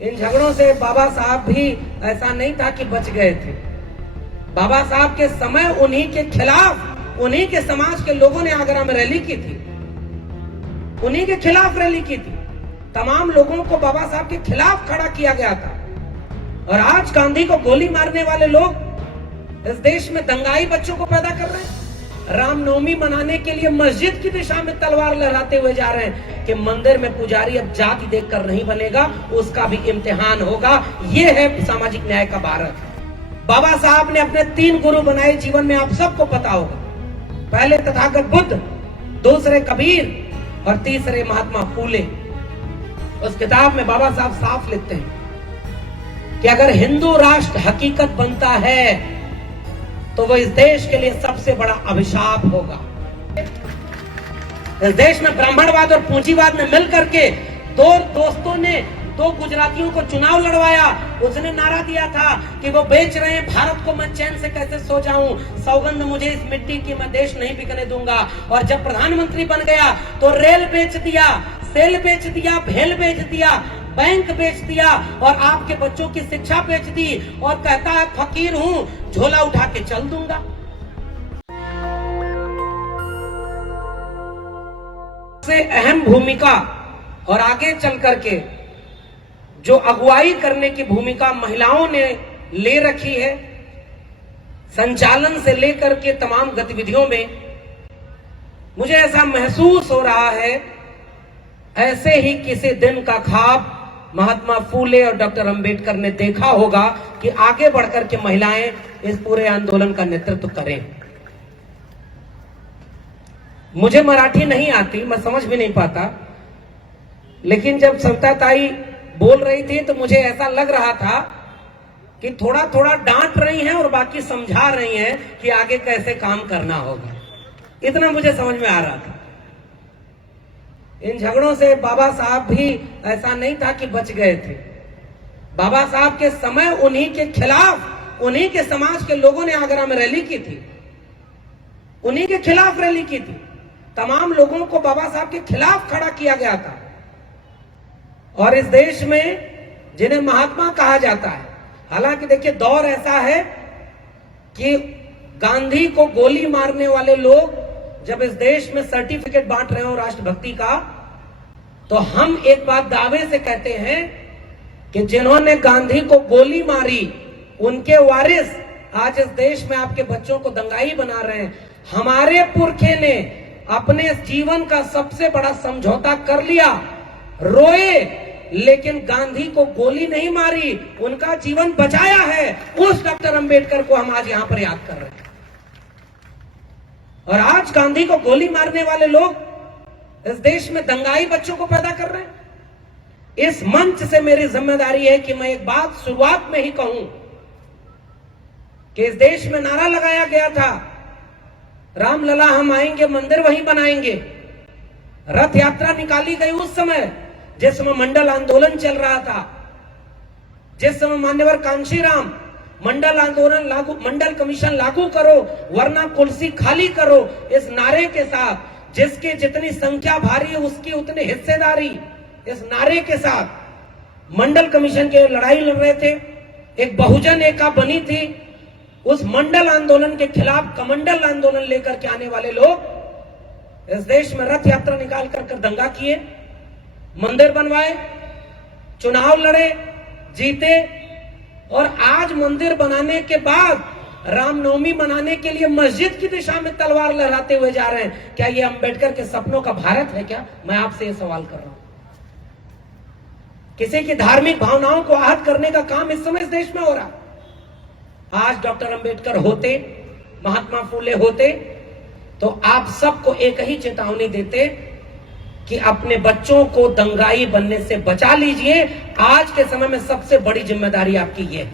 इन झगड़ों से बाबा साहब भी ऐसा नहीं था कि बच गए थे। बाबा साहब के समय उन्हीं के खिलाफ उन्हीं के समाज के लोगों ने आगरा में रैली की थी, उन्हीं के खिलाफ रैली की थी। तमाम लोगों को बाबा साहब के खिलाफ खड़ा किया गया था। और आज गांधी को गोली मारने वाले लोग इस देश में दंगाई बच्चों को पैदा कर रहे हैं। रामनवमी मनाने के लिए मस्जिद की दिशा में तलवार लहराते हुए जा रहे हैं कि मंदिर में पुजारी अब जाति देखकर नहीं बनेगा, उसका भी इम्तिहान होगा। ये है सामाजिक न्याय का भारत। बाबा साहब ने अपने 3 गुरु बनाए जीवन में, आप सबको पता होगा। पहले तथागत बुद्ध, दूसरे कबीर और तीसरे महात्मा फूले। उस किताब में बाबा साहब साफ लिखते हैं कि अगर हिंदू राष्ट्र हकीकत बनता है तो वो इस देश के लिए सबसे बड़ा अभिशाप होगा। इस देश में ब्राह्मणवाद और पूंजीवाद में मिलकर के 2 दोस्तों ने 2 गुजरातियों को चुनाव लड़वाया। उसने नारा दिया था कि वो बेच रहे हैं भारत को, मैं चैन से कैसे सो जाऊं, सौगंध मुझे इस मिट्टी की, मैं देश नहीं बिकने दूंगा। और जब प्रधानमंत्री बन गया तो रेल बेच दिया, सेल बेच दिया, भेल बेच दिया, बैंक बेच दिया और आपके बच्चों की शिक्षा बेच दी। और कहता है फकीर हूं, झोला उठा के चल दूंगा। से अहम भूमिका और आगे चल करके जो अगुवाई करने की भूमिका महिलाओं ने ले रखी है, संचालन से लेकर के तमाम गतिविधियों में, मुझे ऐसा महसूस हो रहा है ऐसे ही किसी दिन का ख्वाब महात्मा फूले और डॉक्टर अंबेडकर ने देखा होगा कि आगे बढ़कर के महिलाएं इस पूरे आंदोलन का नेतृत्व करें। मुझे मराठी नहीं आती, मैं समझ भी नहीं पाता, लेकिन जब सविता ताई बोल रही थी तो मुझे ऐसा लग रहा था कि थोड़ा थोड़ा डांट रही हैं और बाकी समझा रही हैं कि आगे कैसे काम करना होगा। इतना मुझे समझ में आ रहा था। इन झगड़ों से बाबा साहब भी ऐसा नहीं था कि बच गए थे। बाबा साहब के समय उन्हीं के खिलाफ उन्हीं के समाज के लोगों ने आगरा में रैली की थी, उन्हीं के खिलाफ रैली की थी। तमाम लोगों को बाबा साहब के खिलाफ खड़ा किया गया था। और इस देश में जिन्हें महात्मा कहा जाता है, हालांकि देखिए दौर ऐसा है कि गांधी को गोली मारने वाले लोग जब इस देश में सर्टिफिकेट बांट रहे हो राष्ट्रभक्ति का, तो हम एक बात दावे से कहते हैं कि जिन्होंने गांधी को गोली मारी उनके वारिस आज इस देश में आपके बच्चों को दंगाई बना रहे हैं। हमारे पुरखे ने अपने जीवन का सबसे बड़ा समझौता कर लिया, रोए, लेकिन गांधी को गोली नहीं मारी, उनका जीवन बचाया है। उस डॉक्टर अंबेडकर को हम आज यहां पर याद कर रहे हैं। और आज गांधी को गोली मारने वाले लोग इस देश में दंगाई बच्चों को पैदा कर रहे हैं। इस मंच से मेरी जिम्मेदारी है कि मैं एक बात शुरुआत में ही कहूं कि इस देश में नारा लगाया गया था, रामलला हम आएंगे, मंदिर वहीं बनाएंगे। रथ यात्रा निकाली गई उस समय जिस समय मंडल आंदोलन चल रहा था, जिस समय मान्यवर कांशीराम मंडल आंदोलन लागू, मंडल कमीशन लागू करो वरना कुर्सी खाली करो, इस नारे के साथ, जिसकी जितनी संख्या भारी है उसकी उतनी हिस्सेदारी, इस नारे के साथ मंडल कमीशन की लड़ाई लड़ रहे थे। एक बहुजन एका बनी थी। उस मंडल आंदोलन के खिलाफ कमंडल आंदोलन लेकर के आने वाले लोग इस देश में रथ यात्रा निकाल कर दंगा किए, मंदिर बनवाए, चुनाव लड़े, जीते। और आज मंदिर बनाने के बाद रामनवमी मनाने के लिए मस्जिद की दिशा में तलवार लहराते हुए जा रहे हैं। क्या ये अंबेडकर के सपनों का भारत है क्या? मैं आपसे ये सवाल कर रहा हूं। किसी की धार्मिक भावनाओं को आहत करने का काम इस समय इस देश में हो रहा। आज डॉक्टर अंबेडकर होते, महात्मा फूले होते, तो आप सबको एक ही चेतावनी देते कि अपने बच्चों को दंगाई बनने से बचा लीजिए। आज के समय में सबसे बड़ी जिम्मेदारी आपकी ये है।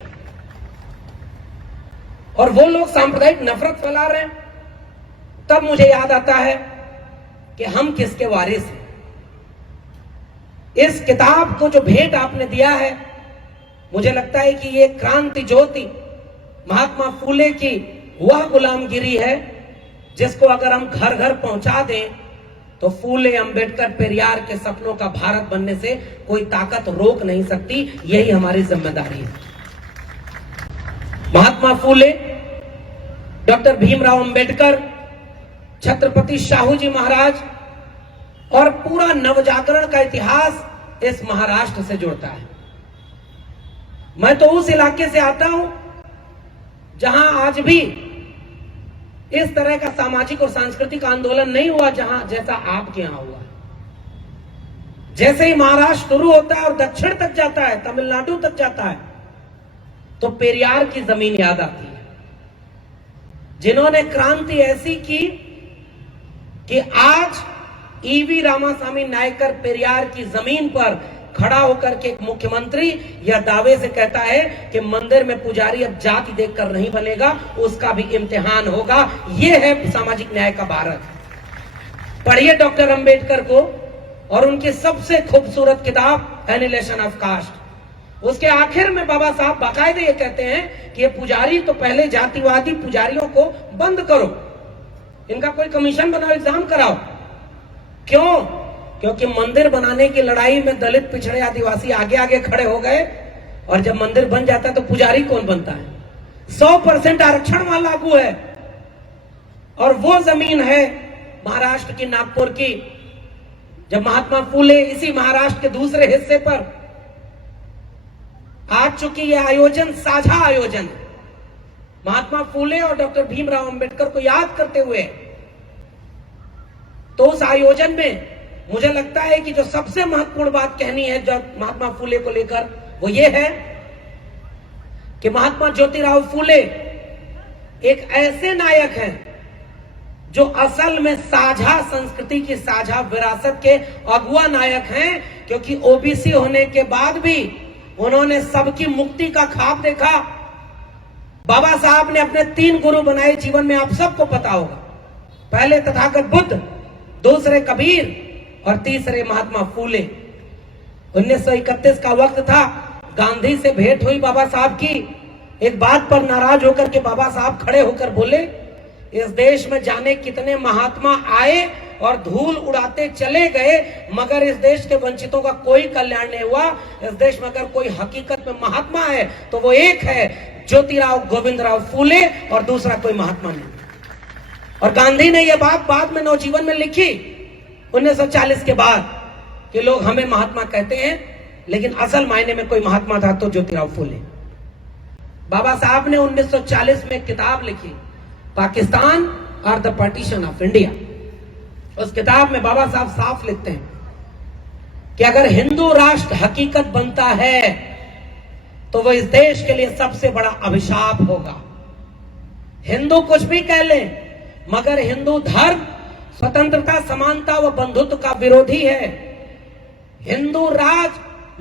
और वो लोग सांप्रदायिक नफरत फैला रहे हैं, तब मुझे याद आता है कि हम किसके वारिस हैं। इस किताब को जो भेंट आपने दिया है, मुझे लगता है कि ये क्रांति ज्योति महात्मा फूले की वह गुलामगिरी है जिसको अगर हम घर घर पहुंचा दें तो फूले, अंबेडकर, पेरियार के सपनों का भारत बनने से कोई ताकत रोक नहीं सकती। यही हमारी जिम्मेदारी है। महात्मा फूले, डॉक्टर भीमराव अंबेडकर, छत्रपति शाहू जी महाराज और पूरा नवजागरण का इतिहास इस महाराष्ट्र से जुड़ता है। मैं तो उस इलाके से आता हूं जहां आज भी इस तरह का सामाजिक और सांस्कृतिक आंदोलन नहीं हुआ जहां जैसा आपके यहां हुआ। जैसे ही महाराष्ट्र शुरू होता है और दक्षिण तक जाता है, तमिलनाडु तक जाता है, तो पेरियार की जमीन याद आती है, जिन्होंने क्रांति ऐसी की कि आज ईवी रामास्वामी नायकर पेरियार की जमीन पर खड़ा होकर के एक मुख्यमंत्री यह दावे से कहता है कि मंदिर में पुजारी अब जाति देखकर नहीं बनेगा, उसका भी इम्तिहान होगा। यह है सामाजिक न्याय का भारत। पढ़िए डॉक्टर अंबेडकर को और उनकी सबसे खूबसूरत किताब एनिलेशन ऑफ कास्ट। उसके आखिर में बाबा साहब बाकायदे ये कहते हैं कि ये पुजारी तो पहले जातिवादी पुजारियों को बंद करो, इनका कोई कमीशन बनाओ, एग्जाम कराओ। क्यों? क्योंकि मंदिर बनाने की लड़ाई में दलित, पिछड़े, आदिवासी आगे आगे खड़े हो गए और जब मंदिर बन जाता है तो पुजारी कौन बनता है? 100% आरक्षण वहां लागू है। और वो जमीन है महाराष्ट्र की, नागपुर की। जब महात्मा फूले इसी महाराष्ट्र के दूसरे हिस्से पर आ चुकी यह आयोजन साझा आयोजन, महात्मा फूले और डॉक्टर भीमराव अंबेडकर को याद करते हुए, तो उस आयोजन में मुझे लगता है कि जो सबसे महत्वपूर्ण बात कहनी है जो महात्मा फूले को लेकर, वो ये है कि महात्मा ज्योतिराव फूले एक ऐसे नायक हैं जो असल में साझा संस्कृति की, साझा विरासत के अगुआ नायक हैं। क्योंकि ओबीसी होने के बाद भी उन्होंने सबकी मुक्ति का ख्वाब देखा। बाबा साहब ने अपने 3 गुरु बनाए जीवन में, आप सबको पता होगा। पहले तथागत बुद्ध, दूसरे कबीर और तीसरे महात्मा फूले। 1931 का वक्त था, गांधी से भेंट हुई बाबा साहब की। एक बात पर नाराज होकर के बाबा साहब खड़े होकर बोले, इस देश में जाने कितने महात्मा आए और धूल उड़ाते चले गए, मगर इस देश के वंचितों का कोई कल्याण नहीं हुआ। इस देश में अगर कोई हकीकत में महात्मा है तो वो एक है, ज्योतिराव गोविंदराव फूले, और दूसरा कोई महात्मा नहीं। और गांधी ने यह बात बाद में नवजीवन में लिखी 1940 के बाद कि लोग हमें महात्मा कहते हैं, लेकिन असल मायने में कोई महात्मा था तो ज्योतिराव फूले। बाबा साहब ने 1940 में किताब लिखी, पाकिस्तान और द पार्टीशन ऑफ इंडिया। उस किताब में बाबा साहब साफ लिखते हैं कि अगर हिंदू राष्ट्र हकीकत बनता है तो वह इस देश के लिए सबसे बड़ा अभिशाप होगा। हिंदू कुछ भी कह लें, मगर हिंदू धर्म स्वतंत्रता, समानता व बंधुत्व का विरोधी है। हिंदू राज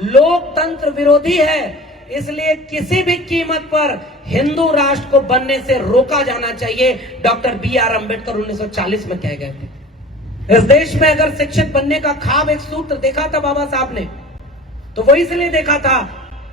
लोकतंत्र विरोधी है। इसलिए किसी भी कीमत पर हिंदू राष्ट्र को बनने से रोका जाना चाहिए। डॉक्टर BR अम्बेडकर 1940 में कह गए थे। इस देश में अगर शिक्षित बनने का ख्वाब, एक सूत्र देखा था बाबा साहब ने, तो वो इसलिए देखा था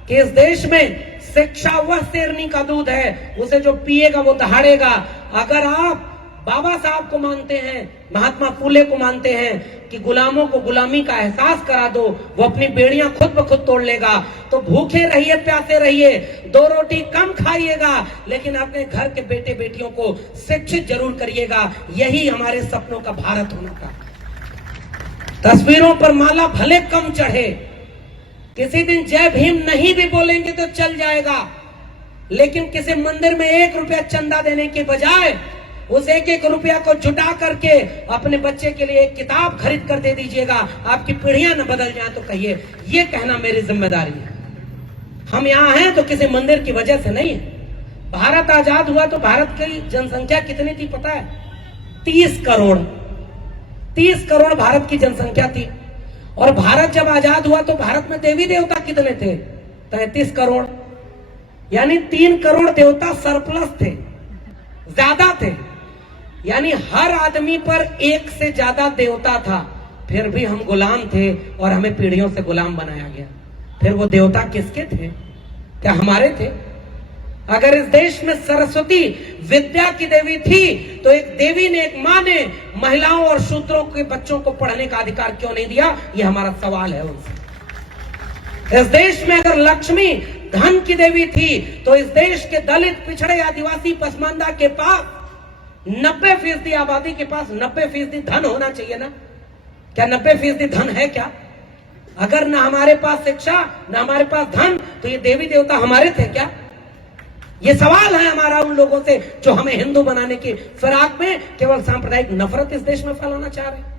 कि इस देश में शिक्षा वह शेरनी का दूध है, उसे जो पिएगा वो दहाड़ेगा। अगर आप बाबा साहब को मानते हैं, महात्मा फूले को मानते हैं कि गुलामों को गुलामी का एहसास करा दो, वो अपनी बेड़ियां खुद ब खुद तोड़ लेगा, तो भूखे रहिए, प्यासे रहिए, 2 रोटी कम खाइएगा, लेकिन अपने घर के बेटे बेटियों को शिक्षित जरूर करिएगा। यही हमारे सपनों का भारत होना था। तस्वीरों पर माला भले कम चढ़े, किसी दिन जय भीम नहीं भी बोलेंगे तो चल जाएगा, लेकिन किसी मंदिर में 1 रुपया चंदा देने के बजाय उस 1-1 रुपया को जुटा करके अपने बच्चे के लिए एक किताब खरीद कर दे दीजिएगा। आपकी पीढ़ियां न बदल जाए तो कहिए। ये कहना मेरी जिम्मेदारी है। हम यहाँ हैं तो किसी मंदिर की वजह से नहीं है। भारत आजाद हुआ तो भारत की जनसंख्या कितनी थी पता है? 30 करोड़। 30 करोड़ भारत की जनसंख्या थी। और भारत जब आजाद हुआ तो भारत में देवी देवता कितने थे? 33 करोड़। यानी 3 करोड़ देवता सरप्लस थे, ज्यादा थे। यानी हर आदमी पर 1 से ज्यादा देवता था। फिर भी हम गुलाम थे और हमें पीढ़ियों से गुलाम बनाया गया। फिर वो देवता किसके थे? क्या हमारे थे? अगर इस देश में सरस्वती विद्या की देवी थी तो एक देवी ने, एक मां ने महिलाओं और शूद्रों के बच्चों को पढ़ने का अधिकार क्यों नहीं दिया? यह हमारा सवाल है उनसे। इस देश में अगर लक्ष्मी धन की देवी थी तो इस देश के दलित, पिछड़े, आदिवासी, पसमानदा के पास 90% आबादी के पास 90% धन होना चाहिए ना? क्या 90% धन है क्या? अगर ना हमारे पास शिक्षा, ना हमारे पास धन, तो ये देवी देवता हमारे थे क्या? ये सवाल है हमारा उन लोगों से जो हमें हिंदू बनाने की फिराक में केवल सांप्रदायिक नफरत इस देश में फैलाना चाह रहे हैं।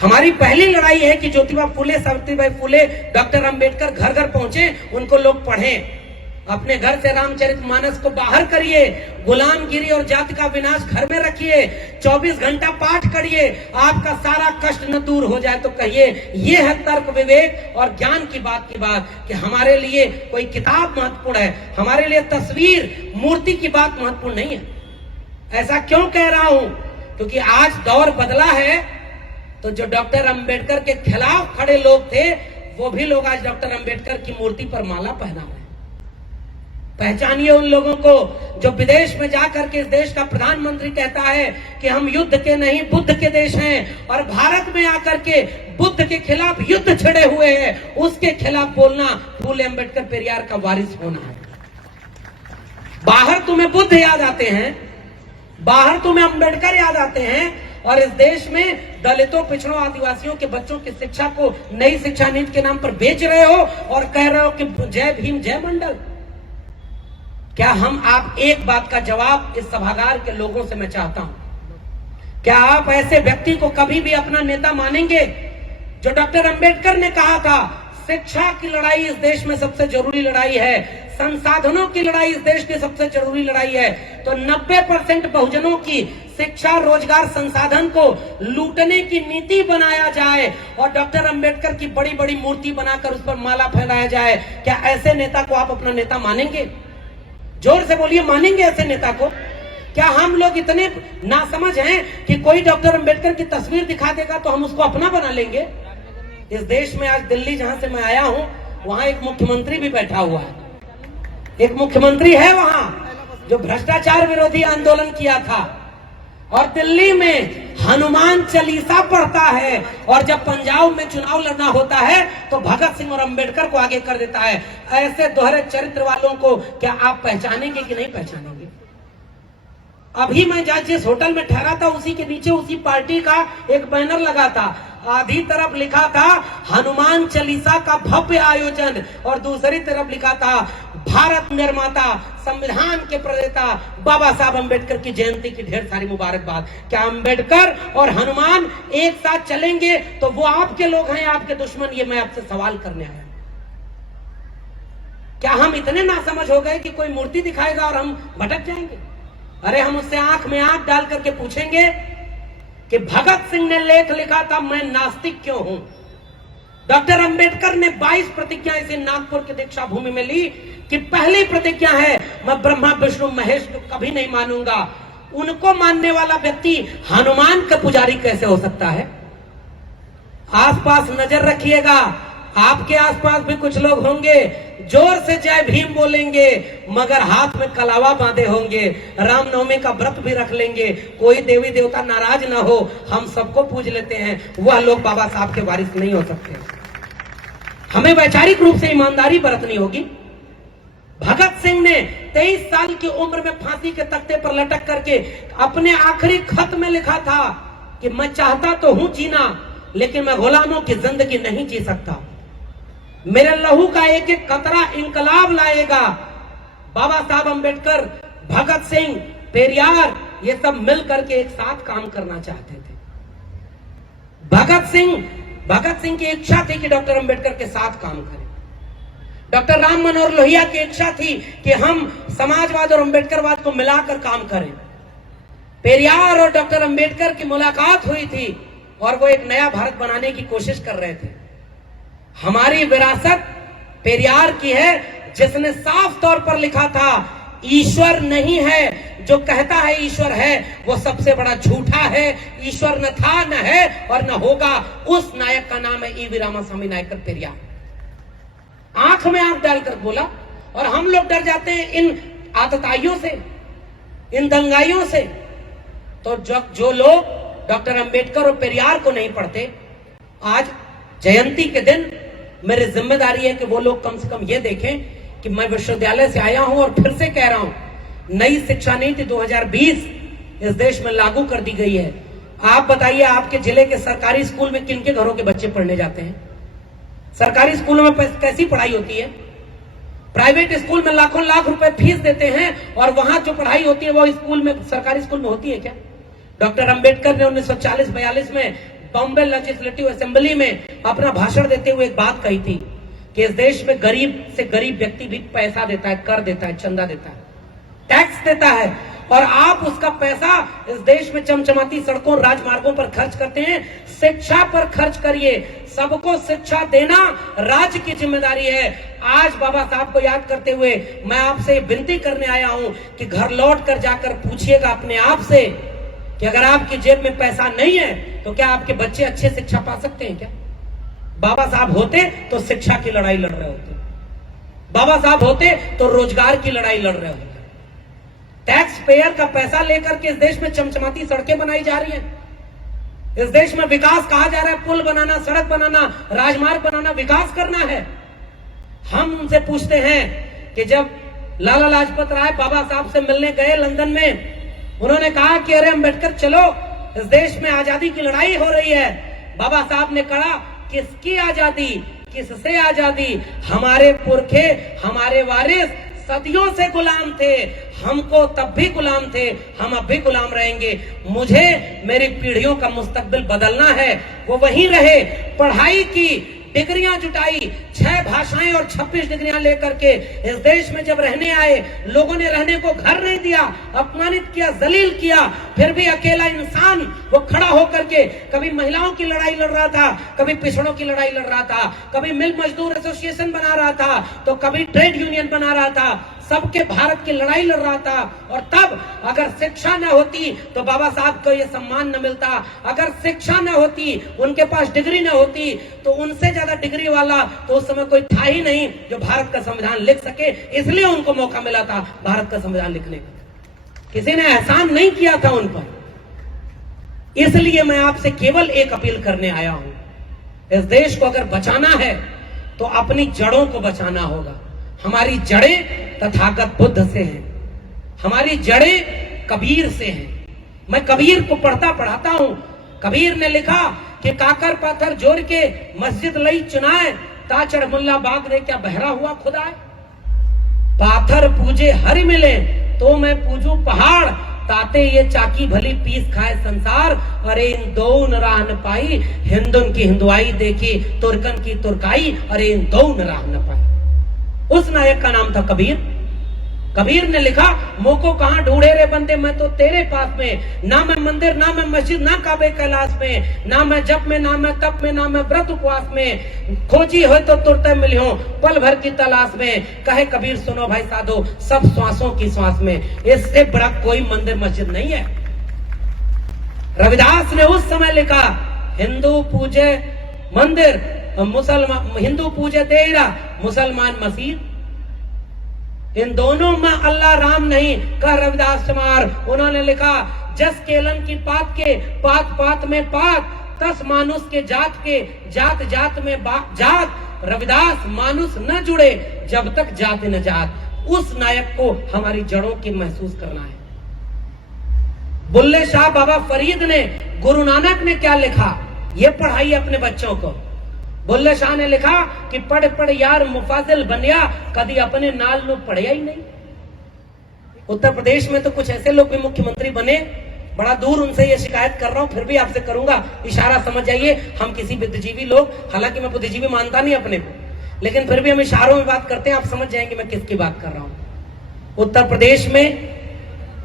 हमारी पहली लड़ाई है कि ज्योतिबा फुले, सावित्रीबाई फुले, डॉक्टर अंबेडकर घर घर पहुंचे, उनको लोग पढ़ें। अपने घर से रामचरितमानस को बाहर करिए, गुलामगिरी और जाति का विनाश घर में रखिए, 24 घंटा पाठ करिए, आपका सारा कष्ट न दूर हो जाए तो कहिए ये है तर्क, विवेक और ज्ञान की बात कि हमारे लिए कोई किताब महत्वपूर्ण है, हमारे लिए तस्वीर, मूर्ति की बात महत्वपूर्ण नहीं है। ऐसा क्यों कह रहा हूं? क्योंकि आज दौर बदला है, तो जो डॉक्टर अंबेडकर के खिलाफ खड़े लोग थे वो भी लोग आज डॉक्टर अंबेडकर की मूर्ति पर माला पहना रहे हैं। पहचानिए उन लोगों को जो विदेश में जाकर के इस देश का प्रधानमंत्री कहता है कि हम युद्ध के नहीं बुद्ध के देश हैं, और भारत में आकर के बुद्ध के खिलाफ युद्ध छिड़े हुए हैं। उसके खिलाफ बोलना फूले, अंबेडकर, पेरियार का वारिस होना है। बाहर तुम्हें बुद्ध याद आते हैं, बाहर तुम्हें अंबेडकर याद आते हैं, और इस देश में दलितों, पिछड़ों, आदिवासियों के बच्चों की शिक्षा को नई शिक्षा नीति के नाम पर बेच रहे हो और कह रहे हो कि जय भीम, जय मंडल। क्या हम आप एक बात का जवाब इस सभागार के लोगों से मैं चाहता हूं, क्या आप ऐसे व्यक्ति को कभी भी अपना नेता मानेंगे जो डॉक्टर अंबेडकर ने कहा था शिक्षा की लड़ाई इस देश में सबसे जरूरी लड़ाई है, संसाधनों की लड़ाई इस देश की सबसे जरूरी लड़ाई है, तो 90% बहुजनों की शिक्षा, रोजगार, संसाधन को लूटने की नीति बनाया जाए और डॉक्टर अंबेडकर की बड़ी बड़ी मूर्ति बनाकर उस पर माला फैलाया जाए। क्या ऐसे नेता को आप अपना नेता मानेंगे? जोर से बोलिए, मानेंगे ऐसे नेता को? क्या हम लोग इतने नासमझ हैं कि कोई डॉक्टर अंबेडकर की तस्वीर दिखा देगा तो हम उसको अपना बना लेंगे? इस देश में आज दिल्ली जहां से मैं आया हूं वहां एक मुख्यमंत्री भी बैठा हुआ है, एक मुख्यमंत्री है वहां जो भ्रष्टाचार विरोधी आंदोलन किया था और दिल्ली में हनुमान चालीसा पढ़ता है, और जब पंजाब में चुनाव लड़ना होता है तो भगत सिंह और अंबेडकर को आगे कर देता है। ऐसे दोहरे चरित्र वालों को क्या आप पहचानेंगे कि नहीं पहचानेंगे? अभी मैं जिस होटल में ठहरा था उसी के नीचे उसी पार्टी का एक बैनर लगा था, आधी तरफ लिखा था हनुमान चालीसा का भव्य आयोजन और दूसरी तरफ लिखा था भारत निर्माता, संविधान के प्रणेता बाबा साहब अंबेडकर की जयंती की ढेर सारी मुबारकबाद। क्या अंबेडकर और हनुमान एक साथ चलेंगे तो वो आपके लोग हैं, आपके दुश्मन? ये मैं आपसे सवाल करने आया। क्या हम इतने नासमझ हो गए कि कोई मूर्ति दिखाएगा और हम भटक जाएंगे? अरे हम उससे आंख में आंख डाल करके पूछेंगे कि भगत सिंह ने लेख लिखा था मैं नास्तिक क्यों हूं। डॉक्टर अंबेडकर ने 22 प्रतिज्ञा इसे नागपुर की दीक्षा भूमि में ली कि पहली प्रतिज्ञा है मैं ब्रह्मा विष्णु महेश को कभी नहीं मानूंगा। उनको मानने वाला व्यक्ति हनुमान का पुजारी कैसे हो सकता है? आसपास नजर रखिएगा, आपके आसपास भी कुछ लोग होंगे जोर से जय भीम बोलेंगे मगर हाथ में कलावा बांधे होंगे, रामनवमी का व्रत भी रख लेंगे, कोई देवी देवता नाराज ना हो, हम सबको पूज लेते हैं, वह लोग बाबा साहब के वारिस नहीं हो सकते। हमें वैचारिक रूप से ईमानदारी बरतनी होगी। भगत सिंह ने 23 साल की उम्र में फांसी के तख्ते पर लटक करके अपने आखिरी खत में लिखा था कि मैं चाहता तो हूं जीना लेकिन मैं गुलामों की जिंदगी नहीं जी सकता, मेरे लहू का एक एक कतरा इंकलाब लाएगा। बाबा साहब अंबेडकर, भगत सिंह, पेरियार ये सब मिलकर के एक साथ काम करना चाहते थे। भगत सिंह की इच्छा थी कि डॉक्टर अंबेडकर के साथ काम करें। डॉक्टर राम मनोहर लोहिया की इच्छा थी कि हम समाजवाद और अंबेडकरवाद को मिलाकर काम करें। पेरियार और डॉक्टर अंबेडकर की मुलाकात हुई थी और वो एक नया भारत बनाने की कोशिश कर रहे थे। हमारी विरासत पेरियार की है जिसने साफ तौर पर लिखा था ईश्वर नहीं है, जो कहता है ईश्वर है वो सबसे बड़ा झूठा है, ईश्वर न था न है और न होगा। उस नायक का नाम है ईवी रामास्वामी नायकर पेरियार। आंख में आंख डालकर बोला और हम लोग डर जाते हैं इन आतताइयों से, इन दंगाइयों से। तो जो लोग डॉक्टर अंबेडकर और पेरियार को नहीं पढ़ते, आज जयंती के दिन मेरी जिम्मेदारी है कि वो लोग कम से कम ये देखें कि मैं विश्वविद्यालय से आया हूं और फिर से कह रहा हूं, नई शिक्षा नीति 2020 इस देश में लागू कर दी गई है। आप बताइए, आपके जिले के सरकारी स्कूल में किन के घरों के बच्चे पढ़ने जाते हैं? सरकारी स्कूलों में कैसी पढ़ाई होती है? प्राइवेट स्कूल में लाखों लाख रुपए फीस देते हैं और वहां जो पढ़ाई होती है वो स्कूल में, सरकारी स्कूल में होती है क्या? डॉक्टर अंबेडकर ने 1940-42 में बॉम्बे लेजिस्लेटिव असेंबली में अपना भाषण देते हुए एक बात कही थी कि इस देश में गरीब से गरीब व्यक्ति भी पैसा देता है, कर देता है, चंदा देता है, टैक्स देता है, और आप उसका पैसा इस देश में चमचमाती सड़कों, राजमार्गों पर खर्च करते हैं। शिक्षा पर खर्च करिए। सबको शिक्षा देना राज्य की जिम्मेदारी है। आज बाबा साहब को याद करते हुए मैं आपसे विनती करने आया हूं कि घर लौट कर जाकर पूछिएगा अपने आप से कि अगर आपकी जेब में पैसा नहीं है तो क्या आपके बच्चे अच्छे शिक्षा पा सकते हैं क्या? बाबा साहब होते तो शिक्षा की लड़ाई लड़ रहे होते, बाबा साहब होते तो रोजगार की लड़ाई लड़ रहे होते। टैक्स पेयर का पैसा लेकर के इस देश में चमचमाती सड़कें बनाई जा रही हैं। इस देश में विकास कहा जा रहा है, पुल बनाना, सड़क बनाना, राजमार्ग बनाना, विकास करना है। हम उनसे पूछते हैं कि जब लाला लाजपत राय बाबा साहब से मिलने गए लंदन में, उन्होंने कहा कि अरे अंबेडकर चलो, इस देश में आजादी की लड़ाई हो रही है। बाबा साहब ने कहा, किसकी आजादी, किससे आजादी? हमारे पुरखे, हमारे वारिस सदियों से गुलाम थे, हमको तब भी गुलाम थे, हम अब भी गुलाम रहेंगे। मुझे मेरी पीढ़ियों का मुस्तकबिल बदलना है। वो वहीं रहे, पढ़ाई की, डिग्रियां जुटाई, 6 भाषाएं और 26 डिग्रियां लेकर के इस देश में जब रहने आए, लोगों ने रहने को घर नहीं दिया, अपमानित किया, जलील किया, फिर भी अकेला इंसान वो खड़ा होकर के कभी महिलाओं की लड़ाई लड़ रहा था, कभी पिछड़ों की लड़ाई लड़ रहा था, कभी मिल मजदूर एसोसिएशन बना रहा था, तो कभी ट्रेड यूनियन बना रहा था, सबके भारत की लड़ाई लड़ रहा था। और तब अगर शिक्षा न होती तो बाबा साहब को यह सम्मान न मिलता। अगर शिक्षा न होती, उनके पास डिग्री न होती, तो उनसे ज्यादा डिग्री वाला तो उस समय कोई था ही नहीं जो भारत का संविधान लिख सके। इसलिए उनको मौका मिला था भारत का संविधान लिखने का। किसी ने एहसान नहीं किया था उन पर। इसलिए मैं आपसे केवल एक अपील करने आया हूं, इस देश को अगर बचाना है तो अपनी जड़ों को बचाना होगा। हमारी जड़ें तथागत बुद्ध से हैं, हमारी जड़ें कबीर से हैं। मैं कबीर को पढ़ता पढ़ाता हूं। कबीर ने लिखा कि काकर पाथर जोड़ के मस्जिद लई चुनाए, ताचड़ मुल्ला बाग रे क्या बहरा हुआ खुदाए। पाथर पूजे हरि मिले तो मैं पूजू पहाड़, ताते ये चाकी भली पीस खाए संसार। अरे इन दो न राह न पाई, हिंदुन की हिंदुआई देखी, तुर्कन की तुर्काई, अरे इन दो न राह न पाई। उस नायक का नाम था कबीर। कबीर ने लिखा, मोको कहां ढूंढे रे बंदे, मैं तो तेरे पास में, ना मैं मंदिर, ना मैं मस्जिद, ना काबे कैलाश में, ना मैं जप में, ना मैं तप में, ना मैं व्रत उपवास में, खोजी हो तो तुरते मिलियो पल भर की तलाश में। कहे कबीर सुनो भाई साधो, सब श्वासों की श्वास में। इससे बड़ा कोई मंदिर मस्जिद नहीं है। रविदास ने उस समय लिखा, हिंदू पूजे मंदिर, मुसलमान, हिंदू पूजे तेरा, मुसलमान मस्जिद, इन दोनों में अल्लाह राम नहीं, कह रविदास चमार। उन्होंने लिखा, जस केलन की पात के, पात पात में पात, तस मानुष के जात के, जात जात में जात। रविदास, मानुष न जुड़े जब तक जात न जात। उस नायक को हमारी जड़ों की महसूस करना है। बुल्ले शाह बाबा फरीद ने, गुरु नानक ने क्या लिखा, ये पढ़ाइए अपने बच्चों को। बुल्ले शाह ने लिखा कि पढ़ पढ़ यार मुफाजिल बनिया, कभी अपने नाल नो पढ़िया ही नहीं। उत्तर प्रदेश में तो कुछ ऐसे लोग भी मुख्यमंत्री बने, बड़ा दूर उनसे ये शिकायत कर रहा हूं, फिर भी आपसे करूंगा, इशारा समझ जाइए। हम किसी बुद्धिजीवी लोग, हालांकि मैं बुद्धिजीवी मानता नहीं अपने को, लेकिन फिर भी हम इशारों में बात करते हैं, आप समझ जाएंगे मैं किसकी बात कर रहा हूं। उत्तर प्रदेश में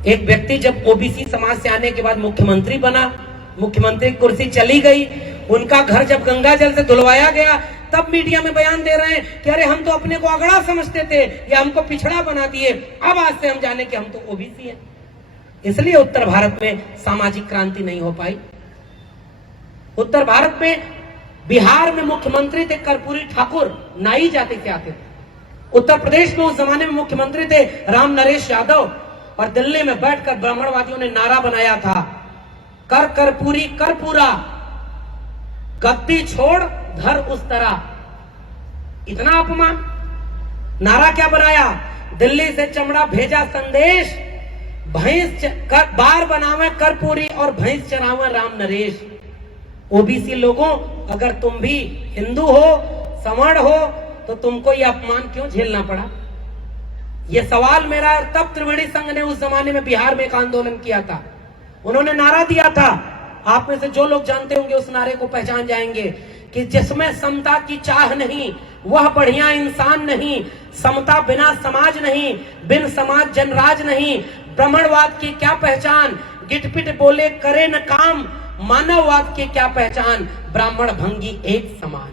एक व्यक्ति जब ओबीसी समाज से आने के बाद मुख्यमंत्री बना, मुख्यमंत्री की कुर्सी चली गई, उनका घर जब गंगा जल से धुलवाया गया, तब मीडिया में बयान दे रहे हैं कि अरे हम तो अपने को अगड़ा समझते थे या हमको पिछड़ा बना दिए, अब आज से हम जाने कि हम तो ओबीसी हैं। इसलिए उत्तर भारत में सामाजिक क्रांति नहीं हो पाई। उत्तर भारत में, बिहार में मुख्यमंत्री थे कर्पूरी ठाकुर, नाई जाति से आते थे। उत्तर प्रदेश में उस जमाने में मुख्यमंत्री थे राम नरेश यादव, और दिल्ली में बैठकर ब्राह्मणवादियों ने नारा बनाया था, कर कर पूरी कर पूरा, गद्दी छोड़ धर उस तरह। इतना अपमान। नारा क्या बनाया? दिल्ली से चमड़ा भेजा संदेश, भैंस बार बनावे करपूरी और भैंस चरावे राम नरेश। ओबीसी लोगों, अगर तुम भी हिंदू हो, सवर्ण हो, तो तुमको यह अपमान क्यों झेलना पड़ा? यह सवाल मेरा है। तब त्रिवेणी संघ ने उस जमाने में बिहार में एक आंदोलन किया था। उन्होंने नारा दिया था, आप में से जो लोग जानते होंगे उस नारे को पहचान जाएंगे, कि जिसमें समता की चाह नहीं वह बढ़िया इंसान नहीं, समता बिना समाज नहीं, बिन समाज जनराज नहीं, ब्राह्मणवाद की क्या पहचान, गिटपिट बोले करे न काम, मानववाद की क्या पहचान, ब्राह्मण भंगी एक समान।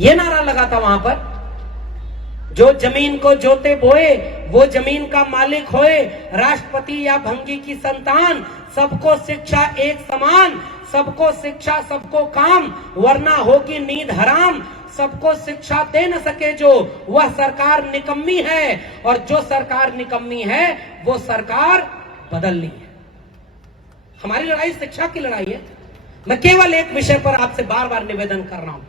यह नारा लगा था वहां पर। जो जमीन को जोते बोए वो जमीन का मालिक होए, राष्ट्रपति या भंगी की संतान, सबको शिक्षा एक समान, सबको शिक्षा सबको काम, वरना होगी नींद हराम। सबको शिक्षा दे न सके जो, वह सरकार निकम्मी है, और जो सरकार निकम्मी है वो सरकार बदलनी है। हमारी लड़ाई शिक्षा की लड़ाई है। मैं केवल एक विषय पर आपसे बार बार निवेदन कर रहा हूं,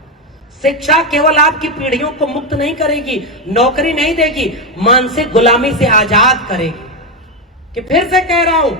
शिक्षा केवल आपकी पीढ़ियों को मुक्त नहीं करेगी, नौकरी नहीं देगी, मानसिक गुलामी से आजाद करेगी। कि फिर से कह रहा हूं,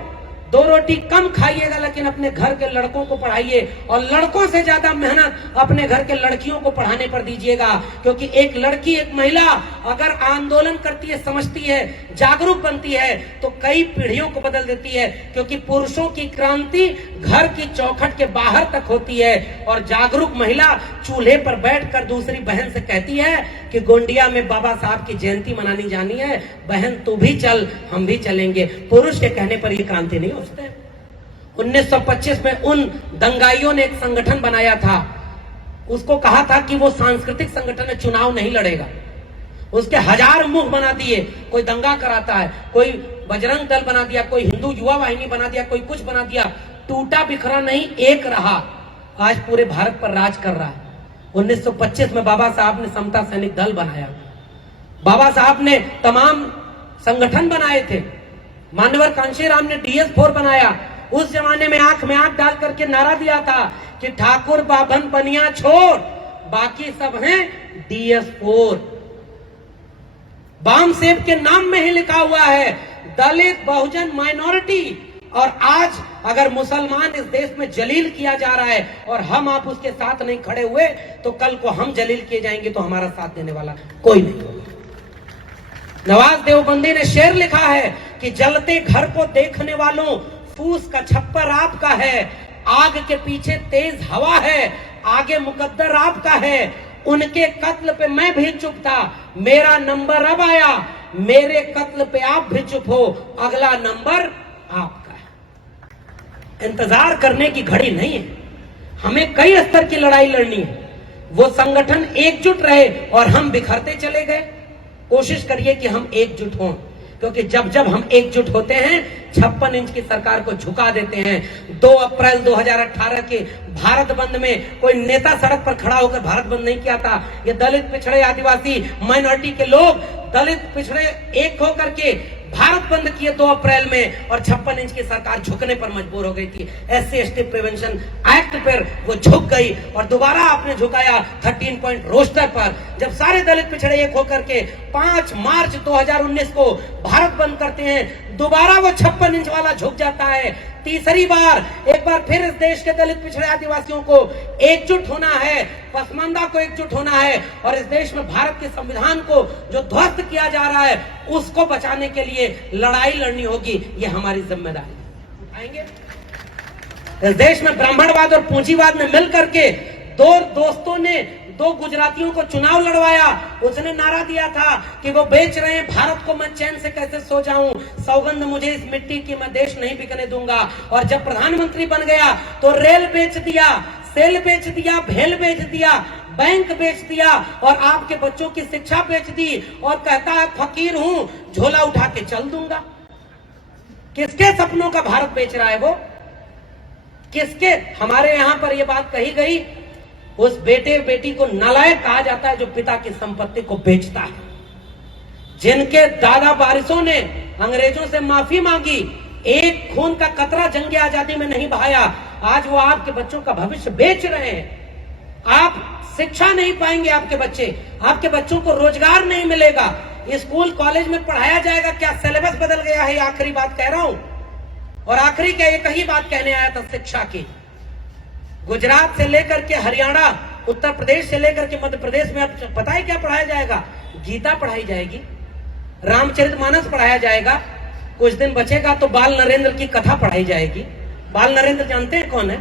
2 रोटी कम खाइएगा लेकिन अपने घर के लड़कों को पढ़ाइए, और लड़कों से ज्यादा मेहनत अपने घर के लड़कियों को पढ़ाने पर दीजिएगा। क्योंकि एक लड़की, एक महिला अगर आंदोलन करती है, समझती है, जागरूक बनती है, तो कई पीढ़ियों को बदल देती है। क्योंकि पुरुषों की क्रांति घर की चौखट के बाहर तक होती है, और जागरूक महिला चूल्हे पर बैठकर दूसरी बहन से कहती है कि गोंडिया में बाबा साहब की जयंती मनानी जानी है, बहन तू भी चल, हम भी चलेंगे। पुरुष के कहने पर यह क्रांति नहीं। 1925 में उन दंगाइयों ने एक संगठन बनाया था, उसको कहा था कि वो सांस्कृतिक संगठन है, चुनाव नहीं लड़ेगा। उसके 1000 मुख बना दिए। कोई दंगा कराता है, कोई बजरंग दल बना दिया, कोई हिंदू युवा वाहिनी बना दिया, कोई कुछ बना दिया। टूटा बिखरा नहीं, एक रहा, आज पूरे भारत पर राज कर रहा है। 1925 में बाबा साहब ने समता सैनिक दल बनाया, बाबा साहब ने तमाम संगठन बनाए थे, मान्यवर कांशीराम ने DS4 बनाया। उस जमाने में आंख में आंख डाल करके नारा दिया था कि ठाकुर बाभन बनिया छोड़, बाकी सब हैं DS4। बाम सेब के नाम में ही लिखा हुआ है दलित, बहुजन, माइनॉरिटी। और आज अगर मुसलमान इस देश में जलील किया जा रहा है और हम आप उसके साथ नहीं खड़े हुए, तो कल को हम जलील किए जाएंगे, तो हमारा साथ देने वाला कोई नहीं होगा। नवाज देवबंदी ने शेर लिखा है कि जलते घर को देखने वालों, फूस का छप्पर आपका है, आग के पीछे तेज हवा है, आगे मुकद्दर आपका है। उनके कत्ल पे मैं भी चुप था, मेरा नंबर अब आया, मेरे कत्ल पे आप भी चुप हो, अगला नंबर आपका है। इंतजार करने की घड़ी नहीं है, हमें कई स्तर की लड़ाई लड़नी है। वो संगठन एकजुट रहे और हम बिखरते चले गए। कोशिश करिए कि हम एकजुट हों, क्योंकि जब जब हम एकजुट होते हैं 56 इंच की सरकार को झुका देते हैं। 2 अप्रैल 2018 के भारत बंद में कोई नेता सड़क पर खड़ा होकर भारत बंद नहीं किया था। ये दलित, पिछड़े, आदिवासी, माइनॉरिटी के लोग, दलित पिछड़े एक होकर के भारत बंद किए 2 अप्रैल में, और 56 इंच की सरकार झुकने पर मजबूर हो गई थी। SC/ST प्रिवेंशन एक्ट पर वो झुक गई, और दोबारा आपने झुकाया 13 पॉइंट रोस्टर पर। जब सारे दलित पिछड़े एक होकर के 5 मार्च 2019 को भारत बंद करते हैं, दोबारा वो 56 इंच वाला झुक जाता है। तीसरी बार, एक बार फिर इस देश के दलित, पिछड़े, आदिवासियों को एकजुट होना है, पसमानदा को एकजुट होना है, और इस देश में भारत के संविधान को जो ध्वस्त किया जा रहा है उसको बचाने के लिए लड़ाई लड़नी होगी। ये हमारी जिम्मेदारी है। उठाएंगे। इस देश में ब्राह्मणवाद और पूंजीवाद ने मिलकर के 2 दोस्तों ने 2 गुजरातियों को चुनाव लड़वाया। उसने नारा दिया था कि वो बेच रहे हैं भारत को, मैं चैन से कैसे सो जाऊं, सौगंध मुझे इस मिट्टी की, मैं देश नहीं बिकने दूंगा। और जब प्रधानमंत्री बन गया तो रेल बेच दिया, सेल बेच दिया, भेल बेच दिया, बैंक बेच दिया, और आपके बच्चों की शिक्षा बेच दी, और कहता है फकीर हूं, झोला उठा के चल दूंगा। किसके सपनों का भारत बेच रहा है वो? किसके? हमारे यहां पर यह बात कही गई, उस बेटे बेटी को नालायक कहा जाता है जो पिता की संपत्ति को बेचता है। जिनके दादा वारिसों ने अंग्रेजों से माफी मांगी, एक खून का कतरा जंग आजादी में नहीं बहाया, आज वो आपके बच्चों का भविष्य बेच रहे हैं। आप शिक्षा नहीं पाएंगे, आपके बच्चों को रोजगार नहीं मिलेगा, स्कूल कॉलेज में पढ़ाया जाएगा क्या? सिलेबस बदल गया है, आखिरी बात कह रहा हूं। और आखिरी क्या, एक ही बात कहने आया था शिक्षा की। गुजरात से लेकर के हरियाणा, उत्तर प्रदेश से लेकर के मध्य प्रदेश में अब पता है क्या पढ़ाया जाएगा? गीता पढ़ाई जाएगी, रामचरितमानस पढ़ाया जाएगा, कुछ दिन बचेगा तो बाल नरेंद्र की कथा पढ़ाई जाएगी। बाल नरेंद्र जानते हैं कौन है?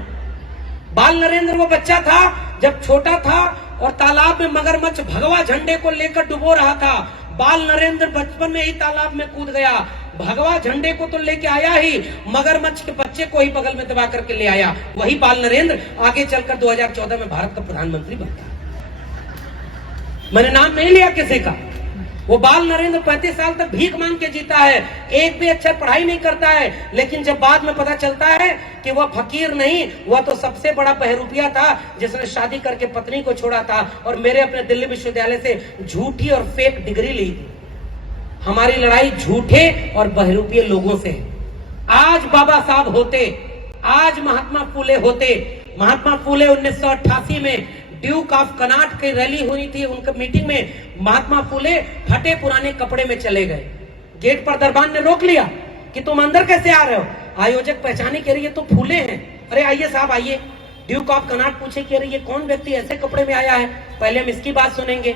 बाल नरेंद्र वो बच्चा था जब छोटा था और तालाब में मगरमच्छ भगवा झंडे को लेकर डुबो रहा था। बाल नरेंद्र बचपन में ही तालाब में कूद गया, भगवा झंडे को तो लेके आया ही, मगरमच्छ के बच्चे को ही बगल में दबा करके ले आया। वही बाल नरेंद्र आगे चलकर 2014 में भारत का प्रधानमंत्री बनता। मैंने नाम नहीं लिया किसी का। वो बाल नरेंद्र 35 साल तक भीख मांग के जीता है, एक भी अक्षर पढ़ाई नहीं करता है, लेकिन जब बाद में पता चलता है कि वह फकीर नहीं, वह तो सबसे बड़ा बहरूपिया था जिसने शादी करके पत्नी को छोड़ा था और मेरे अपने दिल्ली विश्वविद्यालय से झूठी और फेक डिग्री ली थी। हमारी लड़ाई झूठे और बहरूपिये लोगों से है। आज बाबा साहब होते, आज महात्मा फूले होते। महात्मा फूले 1988 में ड्यूक ऑफ कनाट की रैली हुई थी, उनके मीटिंग में महात्मा फूले फटे पुराने कपड़े में चले गए। गेट पर दरबान ने रोक लिया कि तुम अंदर कैसे आ रहे हो? आयोजक पहचाने के लिए तो फूले हैं। अरे आइए साहब आइए। ड्यूक ऑफ कनाट पूछे कि अरे ये कौन व्यक्ति ऐसे कपड़े में आया है, पहले हम इसकी बात सुनेंगे।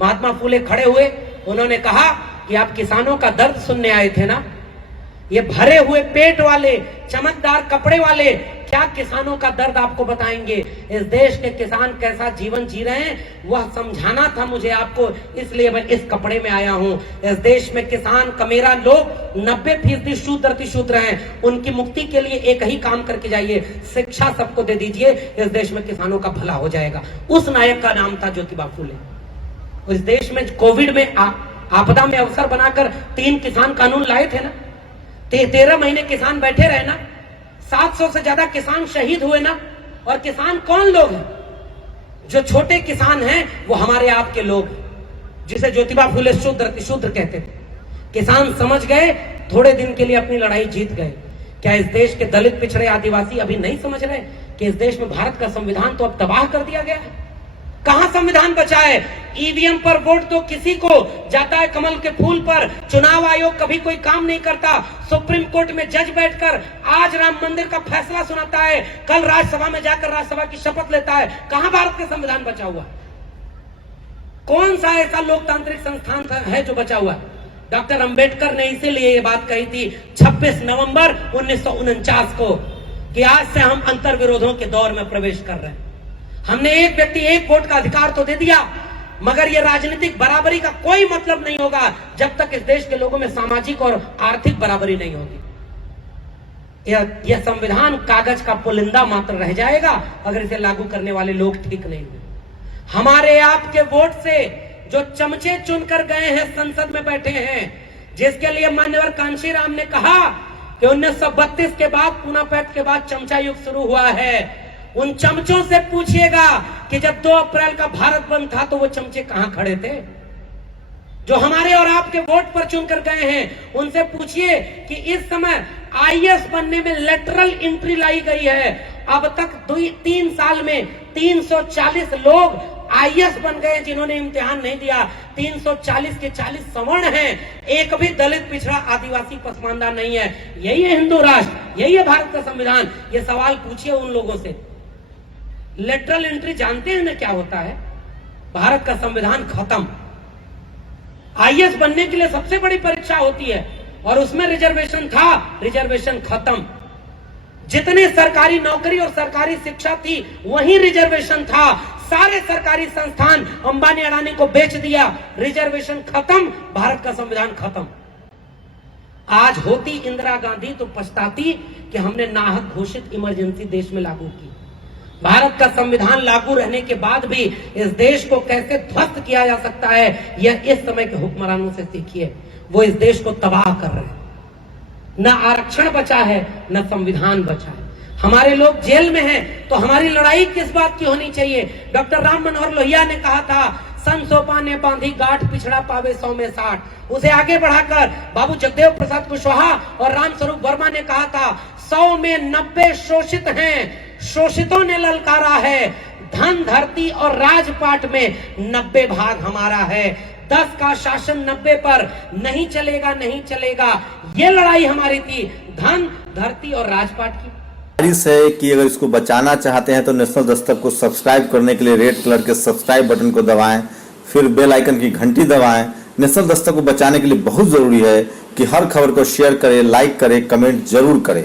महात्मा फूले खड़े हुए, उन्होंने कहा कि आप किसानों का दर्द सुनने आए थे ना? ये भरे हुए पेट वाले, चमकदार कपड़े वाले क्या किसानों का दर्द आपको बताएंगे? इस देश के किसान कैसा जीवन जी रहे हैं वह समझाना था मुझे आपको, इसलिए मैं इस कपड़े में आया हूं। इस देश में किसान कमेरा लोग 90% शूद्र अतिशूद्र हैं, उनकी मुक्ति के लिए एक ही काम करके जाइए, शिक्षा सबको दे दीजिए, इस देश में किसानों का भला हो जाएगा। उस नायक का नाम था ज्योतिबा फूले। इस देश में कोविड में आपदा में अवसर बनाकर 3 किसान कानून लाए थे ना, 13 महीने किसान बैठे रहे ना, 700 से ज्यादा किसान शहीद हुए ना। और किसान कौन लोग हैं? जो छोटे किसान हैं वो हमारे आपके लोग, जिसे ज्योतिबा फूले शूद्र अतिशूद्र कहते थे। किसान समझ गए, थोड़े दिन के लिए अपनी लड़ाई जीत गए। क्या इस देश के दलित, पिछड़े, आदिवासी अभी नहीं समझ रहे कि इस देश में भारत का संविधान तो अब तबाह कर दिया गया है? कहां संविधान बचा है? ईवीएम पर वोट तो किसी को जाता है कमल के फूल पर। चुनाव आयोग कभी कोई काम नहीं करता। सुप्रीम कोर्ट में जज बैठकर आज राम मंदिर का फैसला सुनाता है, कल राज्यसभा में जाकर राज्यसभा की शपथ लेता है। कहां भारत का संविधान बचा हुआ? कौन सा ऐसा लोकतांत्रिक संस्थान है जो बचा हुआ? डॉक्टर अंबेडकर ने इसीलिए ये बात कही थी 26 नवंबर 1949 को कि आज से हम अंतर्विरोधों के दौर में प्रवेश कर रहे हैं। हमने एक व्यक्ति एक वोट का अधिकार तो दे दिया, मगर यह राजनीतिक बराबरी का कोई मतलब नहीं होगा जब तक इस देश के लोगों में सामाजिक और आर्थिक बराबरी नहीं होगी। यह संविधान कागज का पुलिंदा मात्र रह जाएगा अगर इसे लागू करने वाले लोग ठीक नहीं हुए। हमारे आपके वोट से जो चमचे चुनकर गए हैं, संसद में बैठे हैं, जिसके लिए मान्यवर कांशीराम ने कहा कि 1932 के बाद, पूना पैक्ट के बाद चमचा युग शुरू हुआ है। उन चमचों से पूछिएगा कि जब 2 अप्रैल का भारत बंद था तो वो चमचे कहां खड़े थे? जो हमारे और आपके वोट पर चुनकर गए हैं, उनसे पूछिए कि इस समय आईएएस बनने में लेटरल एंट्री लाई गई है। अब तक 3 साल में 340 लोग आईएएस बन गए जिन्होंने इम्तिहान नहीं दिया। 340 के 40 सवर्ण हैं, एक भी दलित, पिछड़ा, आदिवासी, पसमानदा नहीं है। यही है हिंदू राष्ट्र, यही है भारत का संविधान। ये सवाल पूछिए उन लोगों से। लेटरल एंट्री जानते हैं ना क्या होता है? भारत का संविधान खत्म। आईएएस बनने के लिए सबसे बड़ी परीक्षा होती है और उसमें रिजर्वेशन था, रिजर्वेशन खत्म। जितने सरकारी नौकरी और सरकारी शिक्षा थी वही रिजर्वेशन था। सारे सरकारी संस्थान अंबानी अडानी को बेच दिया, रिजर्वेशन खत्म, भारत का संविधान खत्म। आज होती इंदिरा गांधी तो पछताती कि हमने नाहक घोषित इमरजेंसी देश में लागू की। भारत का संविधान लागू रहने के बाद भी इस देश को कैसे ध्वस्त किया जा सकता है, यह इस समय के हुक्मरानों से सीखिए। वो इस देश को तबाह कर रहे हैं। न आरक्षण बचा है, न संविधान बचा है। हमारे लोग जेल में हैं तो हमारी लड़ाई किस बात की होनी चाहिए? डॉक्टर राम मनोहर लोहिया ने कहा था सन सोपा ने बांधी गांठ, पिछड़ा पावे 100 में 60। उसे आगे बढ़ाकर बाबू जगदेव प्रसाद कुशवाहा और रामस्वरूप वर्मा ने कहा था 100 में 90 शोषित हैं, शोषितों ने ललकारा है, धन धरती और राजपाट में 90 भाग हमारा है। 10 का शासन 90 पर नहीं चलेगा, नहीं चलेगा। ये लड़ाई हमारी थी, धन धरती और राजपाट की। गुजारिश है कि अगर इसको बचाना चाहते हैं तो नेशनल दस्तक को सब्सक्राइब करने के लिए रेड कलर के सब्सक्राइब बटन को दबाएं, फिर बेल आइकन की घंटी दबाएं। नेशनल दस्तक को बचाने के लिए बहुत जरूरी है कि हर खबर को शेयर करें, लाइक करें, कमेंट जरूर करें।